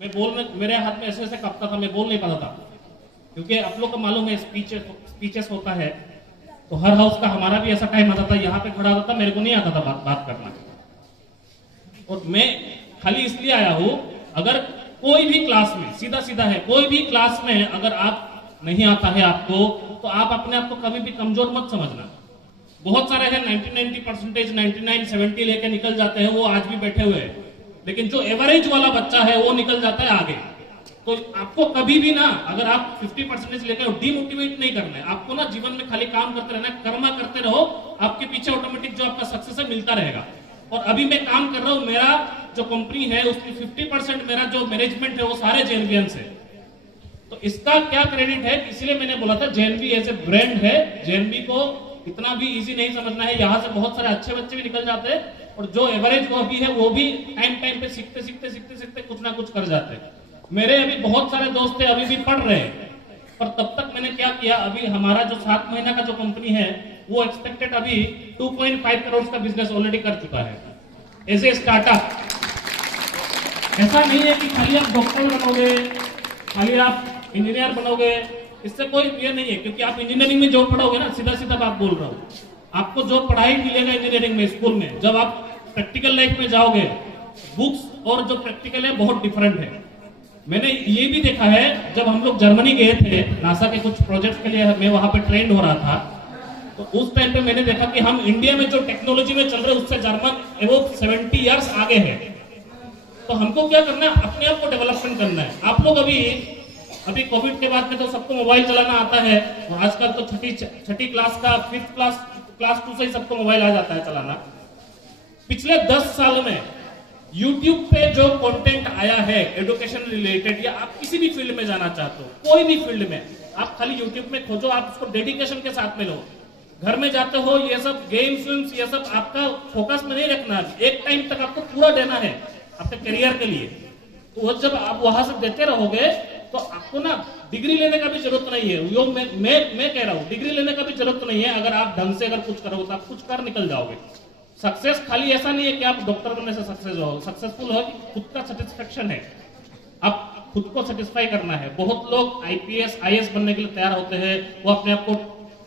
मेरे हाथ में ऐसे ऐसे कांपता था, मैं बोल नहीं पाता था, क्योंकि आप लोग को मालूम है स्पीचेस होता है तो हर हाउस का हमारा भी ऐसा टाइम आता था, यहाँ पे खड़ा होता था, मेरे को नहीं आता था बात करना। और मैं खाली इसलिए आया हूं, अगर कोई भी क्लास में सीधा सीधा है, कोई भी क्लास में अगर आप नहीं आता है आपको, तो आप अपने आप को कभी भी कमजोर मत समझना। बहुत सारे हैं 90% 99 70 लेके निकल जाते हैं, वो आज भी बैठे हुए हैं, लेकिन जो एवरेज वाला बच्चा है वो निकल जाता है आगे। तो आपको कभी भी ना, अगर आप 50% लेकर डिमोटिवेट नहीं करना है, आपको ना जीवन में खाली काम करते रहना, कर्मा करते रहो, आपके पीछे ऑटोमेटिक जो आपका सक्सेस है मिलता रहेगा। और अभी मैं काम कर रहा हूं, मेरा जो कंपनी है उसकी 50% मेरा जो मैनेजमेंट है वो सारे जेएनवीएन से। तो इसका क्या क्रेडिट है, इसलिए मैंने बोला था जेएनवी एज ए ब्रांड है, जेएनवी को इतना भी इजी नहीं समझना है। यहाँ से बहुत सारे अच्छे बच्चे भी निकल जाते हैं, और जो एवरेज वो भी है वो भी टाइम पे सीखते सीखते सीखते सीखते कुछ ना कुछ कर जाते हैं। मेरे अभी बहुत सारे दोस्त थे, अभी भी पढ़ रहे हैं, पर तब तक मैंने क्या किया, अभी हमारा जो 7 महीना का जो कंपनी है वो एक्सपेक्टेड अभी 2.5 करोड़ का बिजनेस ऑलरेडी कर चुका है एज ए स्टार्टअप। ऐसा नहीं है कि खाली आप डॉक्टर बनोगे, खाली आप इंजीनियर बनोगे, इससे कोई ये नहीं है, क्योंकि आप इंजीनियरिंग में जो पढ़ोगे ना, सीधा सीधा बात बोल रहा हूँ, आपको जो पढ़ाई मिलेगा इंजीनियरिंग में स्कूल में, जब आप प्रैक्टिकल लाइफ में जाओगे, बुक्स और जो प्रैक्टिकल है बहुत डिफरेंट है। मैंने ये भी देखा है, जब हम लोग जर्मनी गए थे नासा के कुछ प्रोजेक्ट्स के लिए, मैं वहां पे ट्रेंड हो रहा था, तो उस टाइम पे मैंने देखा कि हम इंडिया में जो टेक्नोलॉजी में चल रहे हैं उससे जर्मन वो 70 इयर्स आगे है। तो हमको क्या करना है, अपने आप को डेवलपमेंट करना है। आप लोग अभी कोविड के बाद में तो सबको मोबाइल चलाना आता है, और आजकल तो छठी क्लास का 5th क्लास 2 से ही सबको मोबाइल आ जाता है चलाना। पिछले 10 साल में YouTube पे जो कंटेंट आया है एजुकेशन रिलेटेड, या आप किसी भी फील्ड में जाना चाहते हो, कोई भी फील्ड में, आप खाली YouTube में खोजो, आप उसको डेडिकेशन के साथ में लो। घर में जाते हो, ये सब गेम्स फिल्म्स ये सब आपका फोकस में नहीं रखना, एक टाइम तक आपको पूरा देना है आपके करियर के लिए। तो जब आप वहां से देते रहोगे तो आपको ना डिग्री लेने का भी जरूरत नहीं है। यो मैं कह रहा हूँ, डिग्री लेने का भी जरूरत नहीं है। अगर आप ढंग से अगर कुछ करोगे तो आप कुछ कर निकल जाओगे। सक्सेस खाली ऐसा नहीं है कि आप डॉक्टर बनने से सक्सेस हो, सक्सेसफुल हो कि खुद का सेटिस्फेक्शन है, आप खुद को सेटिस्फाई करना है। बहुत लोग आईपीएस आईएएस बनने के लिए तैयार होते हैं, वो अपने आप को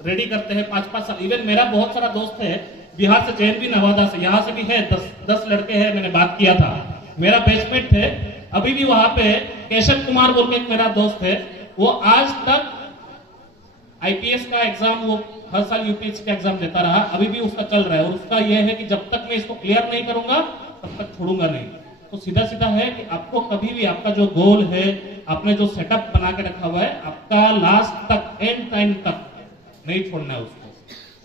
रेडी करते हैं 5-5 साल। इवन मेरा बहुत सारा दोस्त है बिहार से, जेएनवी नवादा से, यहाँ से भी है 10 लड़के हैं, मैंने बात किया था, मेरा बेचमेंट है, अभी भी वहां पे केशव कुमार बोल के एक मेरा दोस्त है, वो आज तक आईपीएस का एग्जाम वो हर साल यूपीएससी का एग्जाम देता रहा, अभी भी उसका चल रहा है। और उसका यह है कि जब तक मैं इसको क्लियर नहीं करूंगा तब तक छोड़ूंगा नहीं। तो सीधा सीधा है कि आपको कभी भी आपका जो गोल है, आपने जो सेटअप बना के रखा हुआ है, आपका लास्ट तक एंड टाइम तक नहीं छोड़ना है उसको।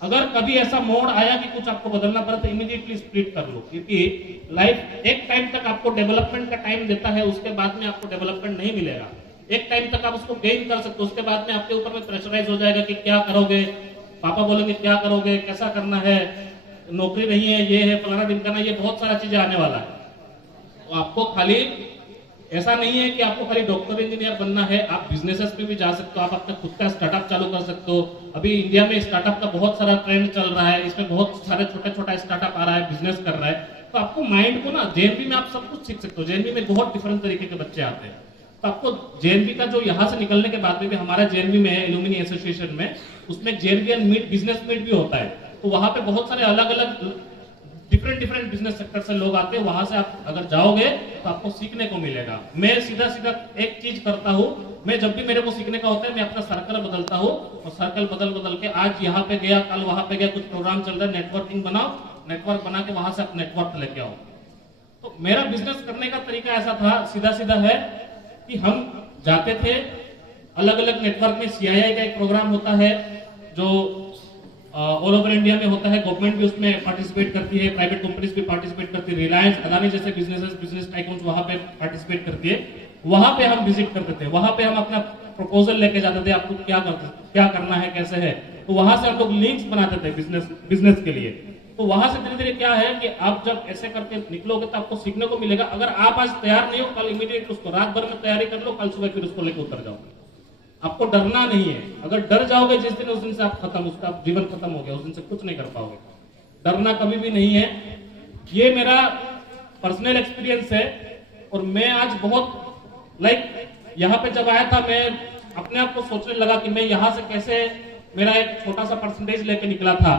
अगर कभी ऐसा मोड़ आया कि कुछ आपको बदलना पड़ा तो इमीडिएटली स्प्लिट कर लो, क्योंकि लाइफ एक टाइम तक आपको डेवलपमेंट का टाइम देता है, उसके बाद में आपको डेवलपमेंट नहीं मिलेगा। एक टाइम तक आप उसको गेन कर सकते हो, उसके बाद में आपके ऊपर में प्रेशराइज हो जाएगा कि क्या करोगे, पापा बोलेंगे क्या करोगे, कैसा करना है, नौकरी नहीं है, ये है फलाना ढिमकाना, ये बहुत सारा चीजें आने वाला है। तो आपको खाली ऐसा नहीं है कि आपको खाली डॉक्टर इंजीनियर बनना है, आप बिजनेसेस में भी जा सकते हो, आप अपना खुद का स्टार्टअप चालू कर सकते हो। अभी इंडिया में स्टार्टअप का बहुत सारा ट्रेंड चल रहा है, इसमें बहुत सारे छोटा छोटा स्टार्टअप आ रहा है, बिजनेस कर रहा है। तो आपको माइंड को ना, जेएनवी में आप सब कुछ सीख सकते हो। जेएनवी में बहुत डिफरेंट तरीके के बच्चे आते हैं, तो आपको जेएनवी का जो यहाँ से निकलने के बाद में भी, हमारा जेएनवी में है एलुमिनी एसोसिएशन में, उसमें जेएनवीएन मीट बिजनेस मीट भी होता है। तो वहां पे बहुत सारे अलग अलग डिफरेंट बिजनेस सेक्टर से लोग आते हैं, वहां से आप अगर जाओगे तो आपको सीखने को मिलेगा। मैं सीधा सीधा एक चीज करता हूँ, मैं जब भी मेरे को सीखने का होता है, मैं अपना सर्कल बदलता हूँ, और सर्कल बदल के आज यहाँ पे गया, कल वहां पे गया, कुछ प्रोग्राम चल रहा है, नेटवर्किंग बनाओ, नेटवर्क बना के वहां से आप नेटवर्क लेके आओ। तो मेरा बिजनेस करने का तरीका ऐसा था, सीधा सीधा है कि हम जाते थे अलग अलग नेटवर्क में। सीआईआई का एक प्रोग्राम होता है जो ऑल ओवर इंडिया में होता है, गवर्नमेंट भी उसमें पार्टिसिपेट करती है, प्राइवेट कंपनीज भी पार्टिसिपेट करती है, रिलायंस अदानी जैसे बिजनेस टाइकून्स वहां पे पार्टिसिपेट करती है। वहां पे हम विजिट करते थे, वहां पे हम अपना प्रपोजल लेके जाते थे, आपको क्या करना है, कैसे है। तो वहां से हम लोग लिंक्स बनाते थे बिजनेस के लिए। तो वहां से धीरे धीरे क्या है कि आप जब ऐसे करके निकलोगे तो आपको सीखने को मिलेगा। अगर आप आज तैयार नहीं हो, कल इमीडिएट उसको रात भर में तैयारी कर लो, कल सुबह फिर उसको लेकर उतर जाओ। आपको डरना नहीं है। अगर डर जाओगे जिस दिन, उस दिन से आप खत्म, उसका जीवन खत्म हो गया, उस दिन से कुछ नहीं कर पाओगे। डरना कभी भी नहीं है। ये मेरा पर्सनल एक्सपीरियंस है, और मैं आज बहुत यहाँ पे जब आया था मैं अपने आप को सोचने लगा कि मैं यहाँ से कैसे, मेरा एक छोटा सा परसेंटेज लेके निकला था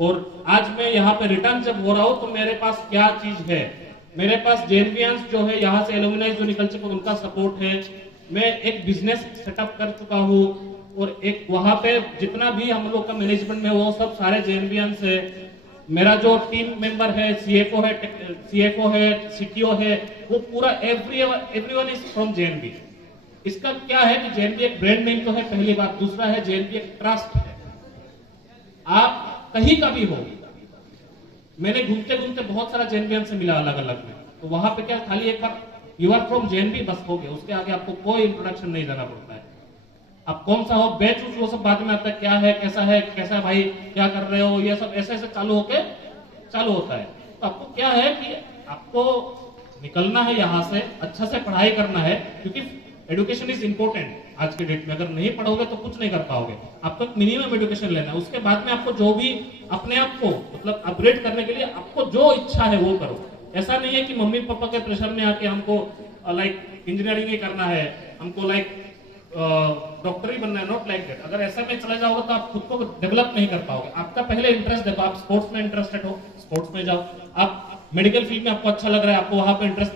और आज मैं यहाँ पे रिटर्न जब हो रहा हूँ तो मेरे पास क्या चीज है। मेरे पास जेएनवीएंस जो है यहाँ से एलुमनाई जो निकल चुके उनका सपोर्ट है। मैं एक बिजनेस सेटअप कर चुका हूँ और एक वहां पे जितना भी हम लोग का मैनेजमेंट में वो सब सारे जेएनवीएंस है। मेरा जो टीम मेंबर है, सीएफओ है, सीटीओ है, वो पूरा एवरीवन इज फ्रॉम जेएनवी। इसका क्या है कि जेएनवी एक ब्रांड नेम तो है पहली बात, दूसरा है जेएनवी एक ट्रस्ट है। आप कहीं का भी हो, मैंने घूमते घूमते बहुत सारा जेएनवी से मिला अलग अलग में, तो वहां पे क्या खाली एक बार यू आर फ्रॉम जेएनवी बस हो गया, उसके आगे आपको कोई इंट्रोडक्शन नहीं देना पड़ता है। आप कौन सा हो, बैच वो सब बाद में आता है, क्या है, कैसा भाई, क्या कर रहे हो, ये सब ऐसे ऐसे चालू होता है। तो आपको क्या है कि आपको निकलना है यहाँ से, अच्छा से पढ़ाई करना है, क्योंकि एजुकेशन इज इंपॉर्टेंट आज के डेट में। अगर नहीं पढ़ोगे तो कुछ नहीं कर पाओगे। आपको एक मिनिमम एजुकेशन लेना है, उसके बाद में आपको जो भी अपने आप को मतलब अपग्रेड करने के लिए आपको जो इच्छा है वो करो। ऐसा नहीं है कि मम्मी पापा के प्रेशर में आके हमको इंजीनियरिंग ही करना है, हमको डॉक्टर ही बनना है, नॉट लाइक दैट। अगर ऐसा में चले जाओगे तो आप खुद को डेवलप नहीं कर पाओगे। आपका पहले इंटरेस्ट देखो, आप स्पोर्ट्स में इंटरेस्टेड हो, स्पोर्ट्स में जाओ। आप मेडिकल फील्ड में आपको अच्छा लग रहा है, आपको वहां पे इंटरेस्ट